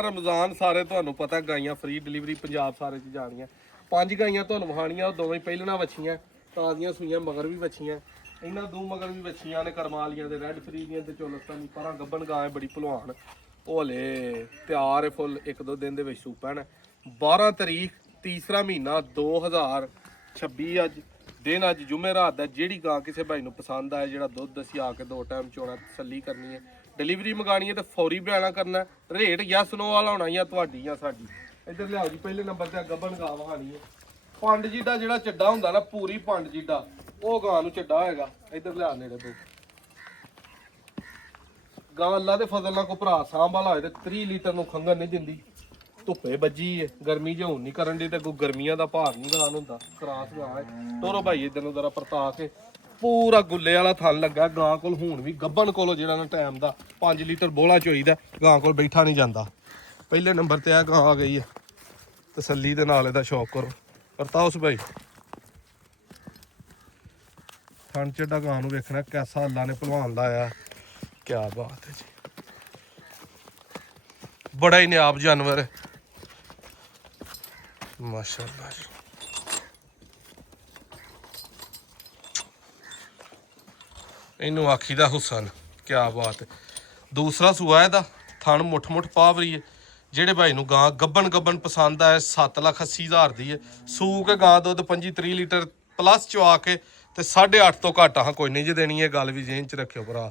रमजान सारे तुहानू पता गाइयां फ्री डिलीवरी पंजाब सारे च जानियां 5 गाइयां तुहानू वहानियां दोवें पहलना बच्चियां ताजियां सूइयां मगर भी बच्चियां इन्हां दो मगर भी बच्चियां ने करमालियां दे रेड फ्री दियां ते चोलस्तानी परां गब्बन गां है बड़ी भलवान ਉਹ ਹਲੇ ਤਿਆਰ ਹੈ ਫੁੱਲ 1-2 ਦਿਨ ਦੇ ਵਿੱਚ ਸੂਪਣ 12 ਤਰੀਕ ਤੀਸਰਾ ਮਹੀਨਾ 2026 ਅੱਜ ਦਿਨ ਅੱਜ ਜੁਮੇ ਰਾਤ ਦਾ ਜਿਹੜੀ ਗਾਂ ਕਿਸੇ ਭਾਈ ਨੂੰ ਪਸੰਦ ਆਏ ਜਿਹੜਾ ਦੁੱਧ ਅਸੀਂ ਆ ਕੇ 2 ਟਾਈਮ ਚੋਣਾ ਤਸੱਲੀ ਕਰਨੀ ਹੈ डिलीवरी मंगानी है तो फौरी बयाना करना रेट यस नो वाला होना या ਤੁਹਾਡੀ ਜਾਂ ਸਾਡੀ ਇੱਧਰ ਲਿਆਓ ਜੀ ਪਹਿਲੇ ਨੰਬਰ ਤੇ ਗੱਬਣ ਗਾਂ ਵਹਾਣੀ ਹੈ ਪੰਡ ਜੀਡਾ ਜਿਹੜਾ ਚੱਡਾ ਹੁੰਦਾ ਨਾ ਪੂਰੀ ਪੰਡ ਜੀਡਾ ਉਹ ਗਾਂ ਨੂੰ ਚੱਡਾ ਹੋਏਗਾ ਇੱਧਰ ਲਿਆ ਨੇੜੇ ਤੋਂ ਗਾਂ ਅੱਲਾ ਦੇ ਫਜ਼ਲ ਨਾਲ ਕੋ ਭਰਾ ਸਾਂਭ ਵਾਲਾ ਹੋਏ ਤੇ 30 ਲੀਟਰ ਨੂੰ ਖੰਗਣ ਨਹੀਂ ਦਿੰਦੀ ਧੁੱਪੇ ਵੱਜੀ ਹੈ ਗਰਮੀ ਚ ਹੁਣ ਨਹੀਂ ਕਰਨ ਦੀ ਤੇ ਕੋਈ ਗਰਮੀਆਂ ਦਾ ਭਾਰ ਨਹੀਂ ਗਾਂ ਹੁੰਦਾ ਕਰਾਸ ਗਾਂ ਹੈ ਟੋਰੋ ਭਾਈ ਇਧਰ ਨੂੰ ਜ਼ਰਾ ਪਰਤਾ ਕੇ ਪੂਰਾ ਗੁੱਲੇ ਵਾਲਾ ਥਣ ਲੱਗਾ ਗਾਂ ਕੋਲ ਹੁਣ ਵੀ ਗੱਬਣ ਕੋਲੋਂ ਜਿਹੜਾ ਨਾ ਟਾਈਮ ਦਾ 5 ਲੀਟਰ ਬੋਲਾ ਚੋਈਦਾ ਗਾਂ ਕੋਲ ਬੈਠਾ ਨਹੀਂ ਜਾਂਦਾ ਪਹਿਲੇ ਨੰਬਰ ਤੇ ਆ ਗਾਂ ਆ ਗਈ ਹੈ ਤਸੱਲੀ ਦੇ ਨਾਲ ਇਹਦਾ ਸ਼ੌਕ ਕਰੋ ਪਰਤਾਉਸ ਭਾਈ ਥਣ ਚੱਡਾ ਗਾਂ ਨੂੰ ਵੇਖਣਾ ਕਿਹਦਾ ਅੱਲਾ ਨੇ ਭਲਵਾਨ ਲਾਇਆ ਕੀ ਬਾਤ ਹੈ ਜੀ ਬੜਾ ਹੀ ਨਿਆਬ ਜਾਨਵਰ ਹੈ ਮਾਸ਼ਾਅੱਲਾ ਜੀ ਇਹਨੂੰ ਆਖੀ ਦਾ ਹੁਸਨ ਕੀ ਬਾਤ ਹੈ ਦੂਸਰਾ ਸੂਆ ਇਹਦਾ ਥਣ ਮੁੱਠ ਪਾਵਰੀ ਹੈ ਜਿਹੜੇ ਭਾਈ ਨੂੰ ਗਾਂ ਗੱਬਣ ਪਸੰਦ ਆਏ 7,80,000 ਦੀ ਹੈ ਸੂ ਕੇ ਗਾਂ ਦੁੱਧ 25-30 ਲੀਟਰ ਪਲੱਸ ਚਵਾ ਕੇ ਤੇ 8.5 ਤੋਂ ਘੱਟ ਹਾਂ ਕੋਈ ਨਹੀਂ ਜੇ ਦੇਣੀ ਹੈ ਗੱਲ ਵੀ ਜ਼ੇਨ ਚ ਰੱਖਿਓ ਭਰਾ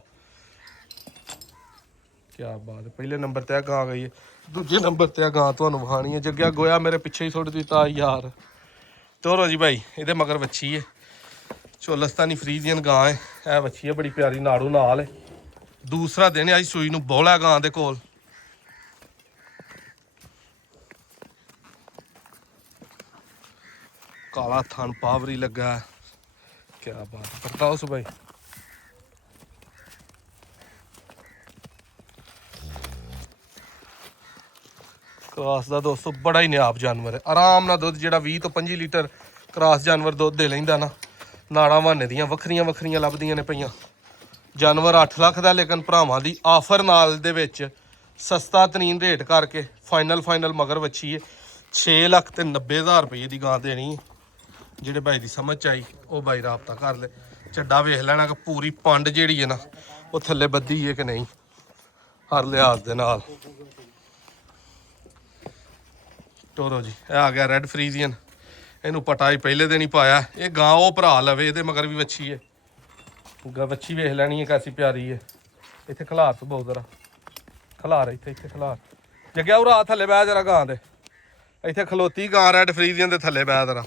ਕੀ ਬਾਤ ਹੈ ਪਹਿਲੇ ਨੰਬਰ ਤੇ ਆ ਗਾਂ ਗਈ ਹੈ ਦੂਜੇ ਨੰਬਰ ਤੇ ਆ ਗਾਂ ਤੁਹਾਨੂੰ ਵਿਖਾਣੀ ਹੈ ਜੱਗਿਆ ਗੋਇਆ ਮੇਰੇ ਪਿੱਛੇ ਹੀ ਸੁੱਟ ਦਿੱਤਾ ਯਾਰ ਤੋਰੋ ਜੀ ਭਾਈ ਇਹਦੇ ਮਗਰ ਵੱਛੀ ਹੈ ਚੋਲਸਤਾਨੀ ਫਰੀਜ਼ੀਅਨ ਗਾਂ ਹੈ ਇਹ ਵੱਛੀ ਹੈ ਬੜੀ ਪਿਆਰੀ ਨਾੜੂ ਨਾਲ ਹੈ ਦੂਸਰਾ ਦਿਨ ਅੱਜ ਸੂਈ ਨੂੰ ਬੋਲਾ ਗਾਂ ਦੇ ਕੋਲ ਕਾਲਾ ਥਣ ਪਾਵਰੀ ਲੱਗਾ ਕੀ ਬਾਤ ਕਰਤਾ ਉਸ ਭਾਈ ਕ੍ਰਾਸ ਦਾ ਦੋਸਤੋ ਬੜਾ ਹੀ ਨਿਆਬ ਜਾਨਵਰ ਹੈ ਆਰਾਮ ਨਾਲ ਦੁੱਧ ਜਿਹੜਾ 20 ਤੋਂ 25 ਲੀਟਰ ਕ੍ਰਾਸ ਜਾਨਵਰ ਦੁੱਧ ਦੇ ਲੈਂਦਾ ਨਾ ਨਾੜਾਂ ਵਾਨੇ ਦੀਆਂ ਵੱਖਰੀਆਂ ਲੱਭਦੀਆਂ ਨੇ ਪਈਆਂ ਜਾਨਵਰ 8 ਲੱਖ ਦਾ ਲੇਕਿਨ ਭਰਾਵਾਂ ਦੀ ਆਫਰ ਨਾਲ ਦੇ ਵਿੱਚ ਸਸਤਾ ਤਰੀਨ ਰੇਟ ਕਰਕੇ ਫਾਈਨਲ ਮਗਰ ਵੱਛੀ ਹੈ 6,90,000 ਰੁਪਏ ਦੀ ਗਾਂ ਦੇਣੀ ਹੈ ਜਿਹੜੇ ਭਾਈ ਦੀ ਸਮਝ ਚ ਆਈ ਉਹ ਭਾਈ ਰਾਬਤਾ ਕਰ ਲੈ ਚੱਡਾ ਵੇਖ ਲੈਣਾ ਕਿ ਪੂਰੀ ਪੰਡ ਜਿਹੜੀ ਹੈ ਨਾ ਉਹ ਥੱਲੇ ਬੱਧੀ ਹੈ ਕਿ ਨਹੀਂ ਹਰ ਲਿਹਾਜ਼ ਦੇ ਨਾਲ ਟੋਰੋ ਜੀ ਇਹ ਆ ਗਿਆ ਰੈਡ ਫਰੀਜ਼ੀਅਨ ਇਹਨੂੰ ਪਟਾ ਹੀ ਪਹਿਲੇ ਦਿਨ ਹੀ ਪਾਇਆ ਇਹ ਗਾਂ ਉਹ ਭਰਾ ਲਵੇ ਇਹਦੇ ਮਗਰ ਵੀ ਵੱਛੀ ਹੈ ਵੱਛੀ ਵੇਖ ਲੈਣੀ ਹੈ ਕਾਸੀ ਪਿਆਰੀ ਹੈ ਇੱਥੇ ਖਲਾਰ ਤੋਂ ਬਹੁਤ ਜ਼ਰਾ ਖਲਾਰ ਇੱਥੇ ਖਲਾਰ ਜੱਗਿਆ ਉਹ ਰਾਤ ਥੱਲੇ ਬਹਿ ਜਰਾ ਗਾਂ ਦੇ ਇੱਥੇ ਖਲੋਤੀ ਗਾਂ ਰੈਡ ਫਰੀਜ਼ੀਅਨ ਦੇ ਥੱਲੇ ਬਹਿ ਜਰਾ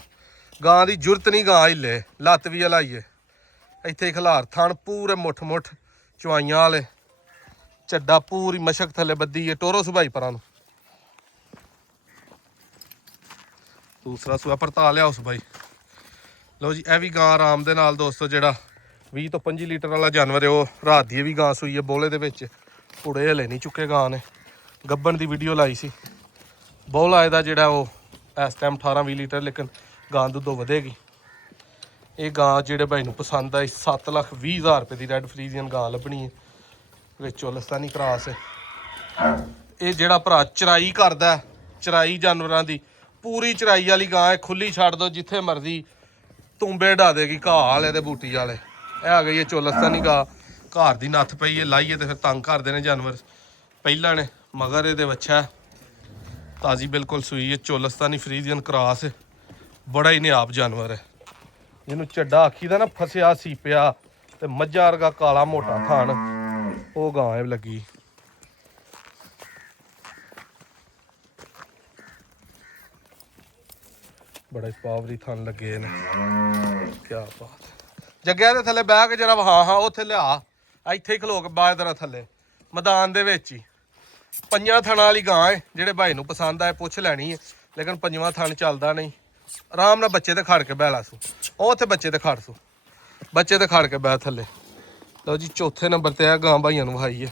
ਗਾਂ ਦੀ ਜ਼ਰੂਰਤ ਨਹੀਂ ਗਾਂ ਹਿੱਲੇ ਲੱਤ ਵੀ ਹਲਾਈਏ ਇੱਥੇ ਖਲਾਰ ਥਣ ਪੂਰੇ ਮੁੱਠ ਚਵਾਈਆਂ ਵਾਲੇ ਚੱਡਾ ਪੂਰੀ ਮਸ਼ਕ ਥੱਲੇ ਬੱਦੀ ਹੈ ਟੋਰੋ ਸੁਭਾਈ ਪਰਾਂ ਨੂੰ ਦੂਸਰਾ ਸੂਆ ਪਰਤਾ ਲਿਆ ਉਸ ਬਾਈ ਲਓ ਜੀ ਇਹ ਵੀ ਗਾਂ ਆਰਾਮ ਦੇ ਨਾਲ ਦੋਸਤੋ ਜਿਹੜਾ 20 ਤੋਂ 25 ਲੀਟਰ ਵਾਲਾ ਜਾਨਵਰ ਹੈ ਉਹ ਰਾਤ ਦੀ ਵੀ ਗਾਂ ਸੂਈ ਹੈ ਬੋਲੇ ਦੇ ਵਿੱਚ ਪੁੜੇ ਹਲੇ ਨਹੀਂ ਚੁੱਕੇ ਗਾਂ ਨੇ ਗੱਬਣ ਦੀ ਵੀਡੀਓ ਲਾਈ ਸੀ ਬੋਲਾ ਇਹਦਾ ਜਿਹੜਾ ਉਹ ਇਸ ਟਾਈਮ 18-20 ਲੀਟਰ ਲੇਕਿਨ ਗਾਂ ਦੁੱਧੋਂ ਵਧੇਗੀ ਇਹ ਗਾਂ ਜਿਹੜੇ ਭਾਈ ਨੂੰ ਪਸੰਦ ਆਈ 7,20,000 ਰੁਪਏ ਦੀ ਰੈਡ ਫਰੀਜ਼ੀਅਨ ਗਾਂ ਲੱਭਣੀ ਹੈ ਵਿੱਚ ਚੋਲਸਤਾਨੀ ਕ੍ਰਾਸ ਹੈ ਇਹ ਜਿਹੜਾ ਭਰਾ ਚਰਾਈ ਕਰਦਾ ਚਰਾਈ ਜਾਨਵਰਾਂ ਦੀ ਪੂਰੀ ਚਰਾਈ ਵਾਲੀ ਗਾਂ ਹੈ ਖੁੱਲੀ ਛੱਡ ਦੋ ਜਿੱਥੇ ਮਰਜ਼ੀ ਤੁੰਬੇ ਢਾ ਦੇਗੀ ਘਾਹ ਵਾਲੇ ਤੇ ਬੂਟੀ ਵਾਲੇ ਇਹ ਆ ਗਈ ਹੈ ਚੋਲਸਤਾਨੀ ਗਾਂ ਘਰ ਦੀ ਨੱਥ ਪਈ ਹੈ ਲਾਈਏ ਤੇ ਫਿਰ ਤੰਗ ਕਰਦੇ ਨੇ ਜਾਨਵਰ ਪਹਿਲਾਂ ਨੇ ਮਗਰ ਇਹਦੇ ਵੱਛਾ ਤਾਜ਼ੀ ਬਿਲਕੁਲ ਸੂਈ ਹੈ ਚੋਲਸਤਾਨੀ ਫਰੀਜ਼ੀਅਨ ਕ੍ਰਾਸ ਬੜਾ ਹੀ ਨਿਆਬ ਜਾਨਵਰ ਹੈ ਜਿਹਨੂੰ ਚੱਡਾ ਆਖੀ ਦਾ ਨਾ ਫਸਿਆ ਸੀਪਿਆ ਤੇ ਮੱਝਾਂ ਵਰਗਾ ਕਾਲਾ ਮੋਟਾ ਥਣ ਉਹ ਗਾਂ ਹੈ ਲੱਗੀ ਬੜਾ ਪਾਵਰੀ ਥਣ ਲੱਗੇ ਨੇ ਕੀ ਬਾਤ ਜੱਗਿਆ ਦੇ ਥੱਲੇ ਬਹਿ ਕੇ ਜਰਾ ਹਾਂ ਉੱਥੇ ਲਿਆ ਇੱਥੇ ਹੀ ਖਲੋ ਕੇ ਬਾਹਰ ਤਰ੍ਹਾਂ ਥੱਲੇ ਮੈਦਾਨ ਦੇ ਵਿੱਚ ਹੀ ਪੰਜਾਂ ਥਣਾਂ ਵਾਲੀ ਗਾਂ ਹੈ ਜਿਹੜੇ ਭਾਈ ਨੂੰ ਪਸੰਦ ਆਏ ਪੁੱਛ ਲੈਣੀ ਹੈ ਲੇਕਿਨ ਪੰਜਵਾਂ ਥਣ ਚੱਲਦਾ ਨਹੀਂ ਆਰਾਮ ਨਾਲ ਬੱਚੇ ਤੇ ਖੜ ਕੇ ਬਹਿ ਲਾ ਸੂ ਉਹ ਉੱਥੇ ਬੱਚੇ ਤੇ ਖੜ ਸੂ ਬੱਚੇ ਤੇ ਖੜ ਕੇ ਬਹਿ ਥੱਲੇ ਲਓ ਜੀ ਚੌਥੇ ਨੰਬਰ ਤੇ ਆ ਗਾਂ ਭਾਈਆਂ ਨੂੰ ਵਹਾਈ ਹੈ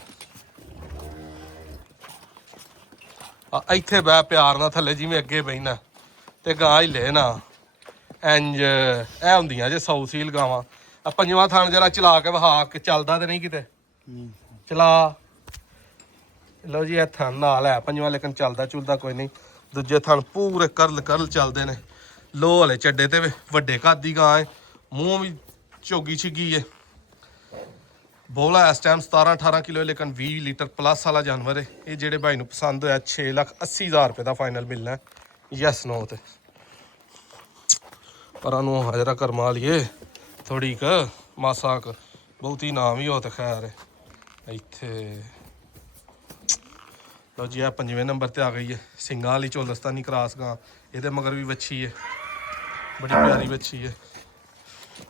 ਇੱਥੇ ਬਹਿ ਪਿਆਰ ਨਾਲ ਥੱਲੇ ਜਿਵੇਂ ਅੱਗੇ ਬਹਿਣਾ ਤੇ ਗਾਂ ਹੀ ਲੈ ਨਾ ਇੰਜ ਇਹ ਹੁੰਦੀਆਂ ਜੇ 100 ਸੀਲ ਗਾਵਾਂ ਆ ਪੰਜਵਾਂ ਥਣ ਜਰਾ ਚਲਾ ਕੇ ਵਹਾ ਕੇ ਚੱਲਦਾ ਤੇ ਨਹੀਂ ਕਿਤੇ ਚਲਾ ਲਓ ਜੀ ਇਹ ਥਣ ਨਾਲ ਹੈ ਪੰਜਵਾਂ, ਲੇਕਿਨ ਚੱਲਦਾ ਚੁਲਦਾ ਕੋਈ ਨਹੀਂ। ਦੂਜੇ ਥਣ ਪੂਰੇ ਕਰਲ ਚੱਲਦੇ ਨੇ। ਲੋਹ ਵਾਲੇ ਚੱਡੇ ਤੇ ਵੱਡੇ ਕੱਦ ਦੀ ਗਾਂ ਹੈ, ਮੂੰਹ ਵੀ ਝੋਗੀ ਛਿੱਗੀ ਹੈ। ਬੋਲਾ ਇਸ ਟਾਈਮ 17-18 ਕਿਲੋ, ਲੇਕਿਨ 20 ਲੀਟਰ ਪਲੱਸ ਵਾਲਾ ਜਾਨਵਰ ਹੈ। ਇਹ ਜਿਹੜੇ ਭਾਈ ਨੂੰ ਪਸੰਦ ਹੋਇਆ 6,80,000 ਰੁਪਏ ਦਾ ਫਾਈਨਲ ਮਿਲਣਾ। ਯੈਸ ਨੋ ਤੇ ਪਰ ਨੂੰ ਹਾਜ਼ਰਾ ਕਰਮਾ ਲਈਏ ਥੋੜੀ ਕ ਮਾਸਾ ਕ ਬਹੁਤੀ ਨਾ ਵੀ ਹੋ ਤੇ ਖੈਰ ਇੱਥੇ। ਲਓ ਜੀ ਆ 5ਵੇਂ ਨੰਬਰ ਤੇ ਆ ਗਈ ਹੈ ਸਿੰਘਾਂ ਵਾਲੀ ਚੋਲਸਤਾਨੀ ਕਰਾਸ ਗਾਂ। ਇਹਦੇ ਮਗਰ ਵੀ ਵੱਛੀ ਹੈ, ਬੜੀ ਪਿਆਰੀ ਵੱਛੀ ਹੈ।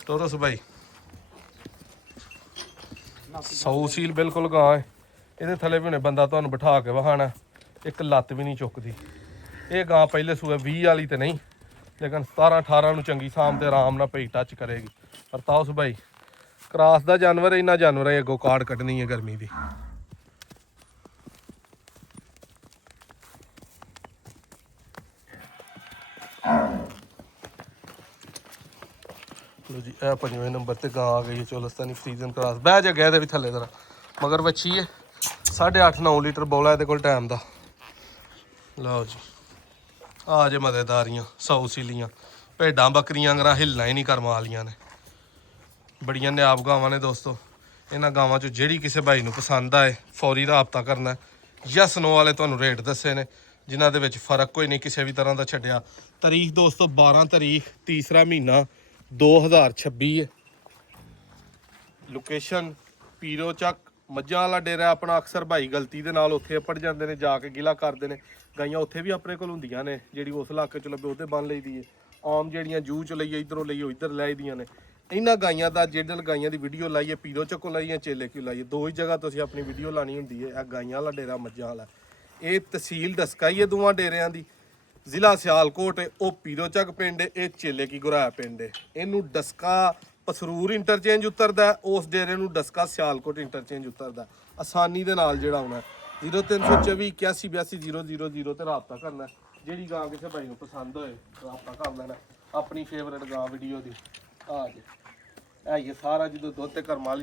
ਟੋਰਸ ਬਾਈ 100 ਸੀਲ ਬਿਲਕੁਲ ਗਾਂ ਹੈ। ਇਹਦੇ ਥੱਲੇ ਵੀ ਹੁਣੇ ਬੰਦਾ ਤੁਹਾਨੂੰ ਬਿਠਾ ਕੇ ਵਹਾਣਾ, ਇੱਕ ਲੱਤ ਵੀ ਨਹੀਂ ਚੁੱਕਦੀ। ਇਹ ਗਾਂ ਪਹਿਲੇ ਸੂਏ 20 ਵਾਲੀ ਤੇ ਨਹੀਂ, ਲੇਕਿਨ 17-18 ਨੂੰ ਚੰਗੀ ਸਾਮ ਤੇ ਆਰਾਮ ਨਾਲ ਪਈ ਟੱਚ ਕਰੇਗੀ। ਪਰ ਤਾਉਸ ਬਾਈ ਕਰਾਸ ਦਾ ਜਾਨਵਰ, ਇਹਨਾਂ ਜਾਨਵਰਾਂ ਅੱਗੋਂ ਕਾਰਡ ਕੱਢਣੀ ਹੈ ਗਰਮੀ ਦੀ। ਲੋ ਜੀ ਇਹ 5ਵੇਂ ਨੰਬਰ ਤੇ ਗਾਂ ਆ ਗਈ ਹੈ ਚੋਲਸਤਾਨੀ ਫਰੀਜ਼ਨ ਕਰਾਸ। ਬਹਿ ਜਾ ਗਿਆ ਇਹਦੇ ਵੀ ਥੱਲੇ ਜਰਾ, ਮਗਰ ਵੱਛੀ ਹੈ 8.5-9 ਲੀਟਰ ਬੋਲਾ ਇਹਦੇ ਕੋਲ ਟਾਈਮ ਦਾ। ਲਓ ਜੀ ਆ ਜੇ ਮਦੇਦਾਰੀਆਂ 100 ਸੀਲੀਆਂ ਭੇਡਾਂ ਬੱਕਰੀਆਂ ਅੰਗਰਾਂ ਹਿੱਲਣਾ ਹੀ ਨਹੀਂ ਕਰਮ ਵਾਲੀਆਂ ਨੇ। ਬੜੀਆਂ ਨਿਆਬ ਗਾਵਾਂ ਨੇ ਦੋਸਤੋ। ਇਹਨਾਂ ਗਾਵਾਂ 'ਚੋਂ ਜਿਹੜੀ ਕਿਸੇ ਭਾਈ ਨੂੰ ਪਸੰਦ ਆਏ ਫੌਰੀ ਰਾਬਤਾ ਕਰਨਾ। ਯਸ ਨੋ ਵਾਲੇ ਤੁਹਾਨੂੰ ਰੇਟ ਦੱਸੇ ਨੇ, ਜਿਨ੍ਹਾਂ ਦੇ ਵਿੱਚ ਫਰਕ ਕੋਈ ਨਹੀਂ ਕਿਸੇ ਵੀ ਤਰ੍ਹਾਂ ਦਾ ਛੱਡਿਆ। ਤਾਰੀਖ ਦੋਸਤੋ 12 ਤਾਰੀਖ ਤੀਸਰਾ ਮਹੀਨਾ 2026 ਹੈ। ਲੋਕੇਸ਼ਨ ਪੀਰੋ ਚੱਕ ਮੱਝਾਂ ਵਾਲਾ ਡੇਰਾ ਆਪਣਾ। ਅਕਸਰ ਭਾਈ ਗਲਤੀ ਦੇ ਨਾਲ ਉੱਥੇ ਅਪੜ ਜਾਂਦੇ ਨੇ, ਜਾ ਕੇ ਗਿਲਾ ਕਰਦੇ ਨੇ। ਗਾਈਆਂ ਉੱਥੇ ਵੀ ਆਪਣੇ ਕੋਲ ਹੁੰਦੀਆਂ ਨੇ, ਜਿਹੜੀ ਉਸ ਇਲਾਕੇ 'ਚ ਲੱਭੇ ਉਹਦੇ ਬੰਨ ਲਈਦੀ ਹੈ। ਆਮ ਜਿਹੜੀਆਂ ਜੂਹ 'ਚ ਲਈਏ ਇੱਧਰੋਂ ਲਈਏ ਇੱਧਰ ਲੈ ਦੀਆਂ ਨੇ। ਇਹਨਾਂ ਗਾਈਆਂ ਦਾ ਜਿਹੜੇ ਗਾਈਆਂ ਦੀ ਵੀਡੀਓ ਲਾਈਏ ਪੀਰੋ ਚੱਕੋਂ ਲਾਈਏ ਚੇਲੇ ਕਿਉਂ ਲਾਈਏ, ਦੋ ਹੀ ਜਗ੍ਹਾ ਤੁਸੀਂ ਆਪਣੀ ਵੀਡੀਓ ਲਾਣੀ ਹੁੰਦੀ ਹੈ। ਇਹ ਗਾਈਆਂ ਵਾਲਾ ਡੇਰਾ ਮੱਝਾਂ ਵਾਲਾ, ਇਹ ਤਹਿਸੀਲ ਡਸਕਾ ਹੀ ਹੈ ਦੋਵਾਂ ਡੇਰਿਆਂ ਦੀ। ਜ਼ਿਲ੍ਹਾ ਸਿਆਲਕੋਟ ਹੈ, ਉਹ ਪੀਰੋ ਚੱਕ ਪਿੰਡ ਹੈ, ਇਹ ਚੇਲੇ ਕੀ ਗੁਰਾਇਆ ਪਿੰਡ ਹੈ। ਇਹਨੂੰ ਡਸਕਾ ਪਸਰੂਰ ਇੰਟਰਚੇਂਜ ਉਤਰਦਾ, ਉਸ ਡੇਰੇ ਨੂੰ ਡਸਕਾ ਸਿਆਲਕੋਟ ਇੰਟਰਚੇਂਜ ਉਤਰਦਾ। ਆਸਾਨੀ ਦੇ ਨਾਲ ਜਿਹੜਾ ਆਉਣਾ 0324 81 82 000 ਤੇ ਰਾਬਤਾ ਕਰਨਾ। ਜਿਹੜੀ ਗਾਂ ਕਿਸੇ ਭਾਈ ਨੂੰ ਪਸੰਦ ਹੋਏ ਰਾਬਤਾ ਕਰ ਲੈਣਾ। ਆਪਣੀ ਫੇਵਰੇਟ ਗਾਂ ਵੀਡੀਓ ਦੀ ਆ ਜੇ ਇਹ ਸਾਰਾ ਜਦੋਂ ਦੁੱਧ ਤੇ ਕਰਮ ਵਾਲੀ